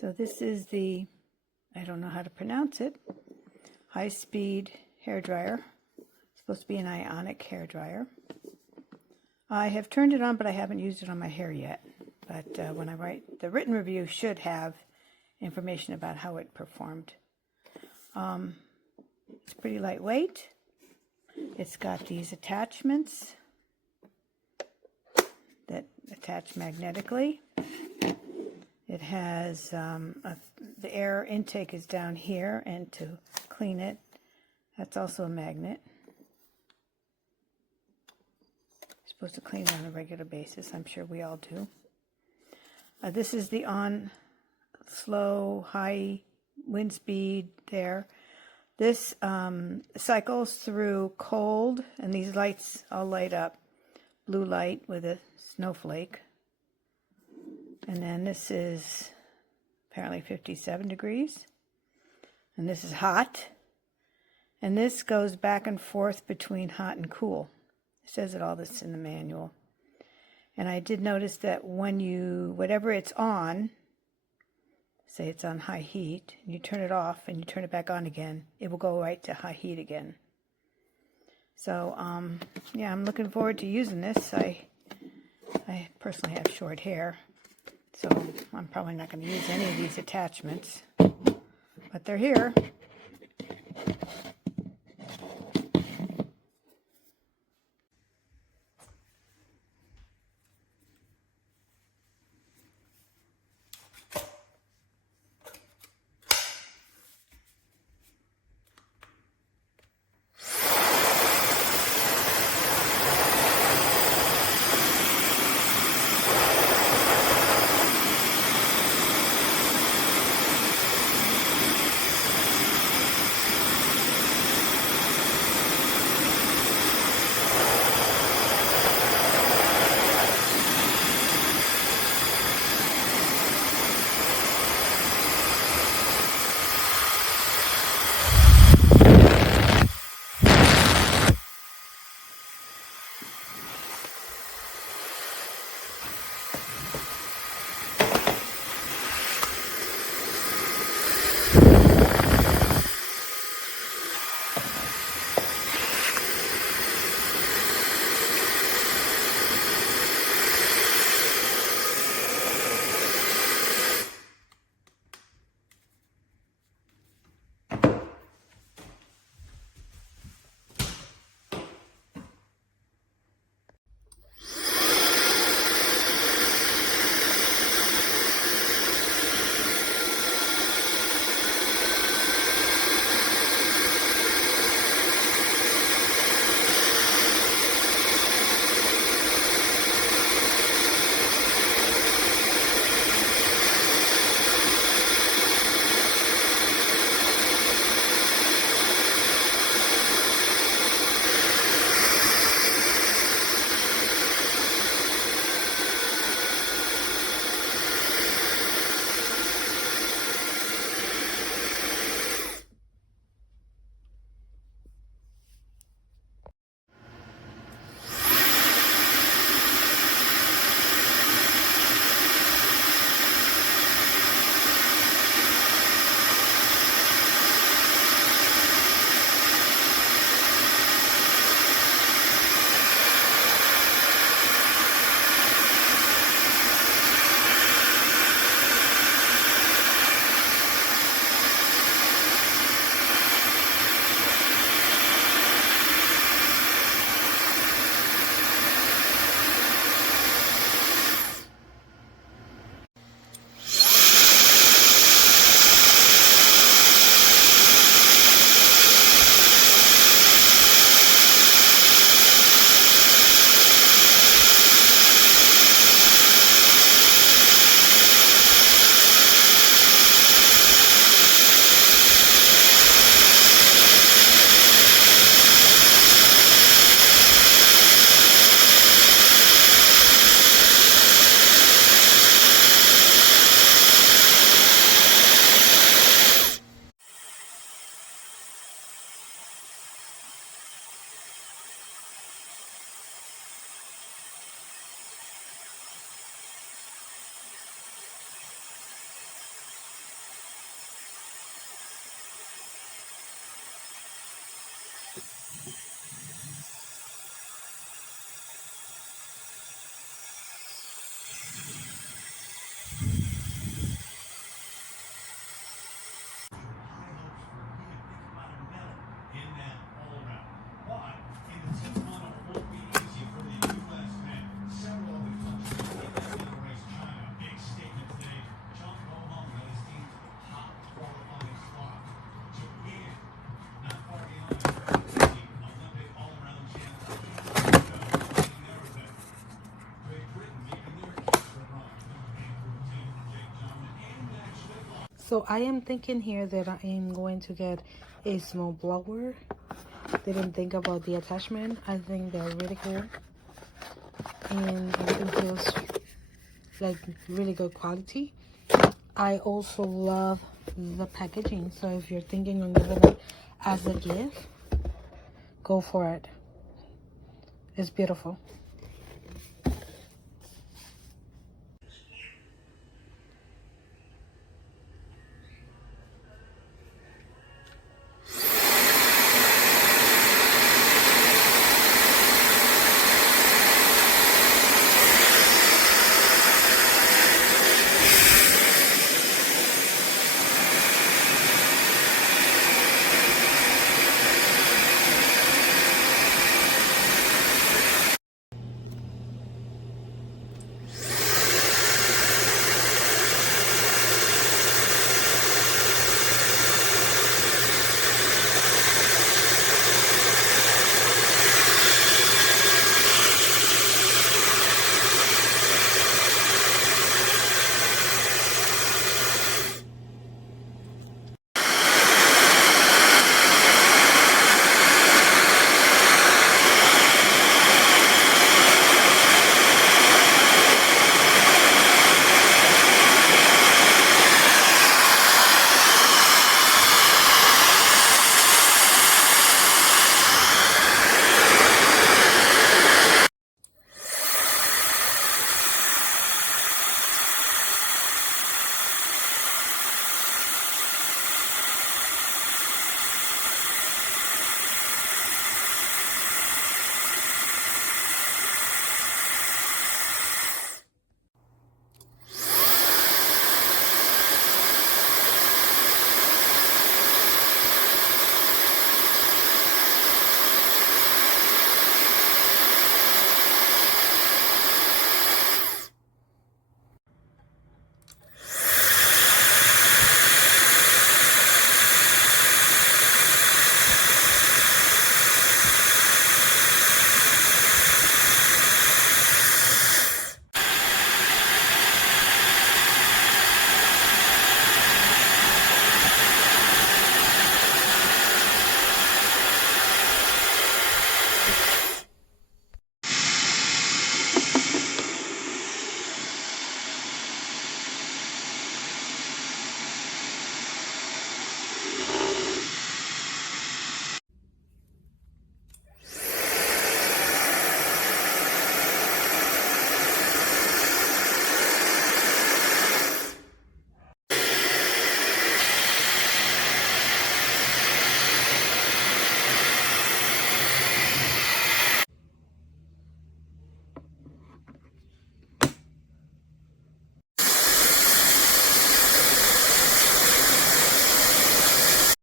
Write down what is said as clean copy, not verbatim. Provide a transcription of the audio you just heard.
So this is the, I don't know how to pronounce it, high-speed hair dryer. It's supposed to be an ionic hair dryer. I have turned it on, but I haven't used it on my hair yet. But when I write the written review, should have information about how it performed. It's pretty lightweight. It's got these attachments that attach magnetically. It has the air intake is down here, and to clean it, that's also a magnet. You're supposed to clean it on a regular basis. I'm sure we all do. This is the on, slow, high wind speed there. This cycles through cold, and these lights all light up. Blue light with a snowflake. And then this is apparently 57 degrees. And this is hot. And this goes back and forth between hot and cool. It says it all this in the manual. And I did notice that when you, whatever it's on, say it's on high heat, and you turn it off and you turn it back on again, it will go right to high heat again. So, yeah, I'm looking forward to using this. I personally have short hair, so I'm probably not going to use any of these attachments, but they're here. So I am thinking here that I am going to get a small blower. Didn't think about the attachment. I think they're really cool. And everything feels like really good quality. I also love the packaging. So if you're thinking on giving it as a gift, go for it. It's beautiful.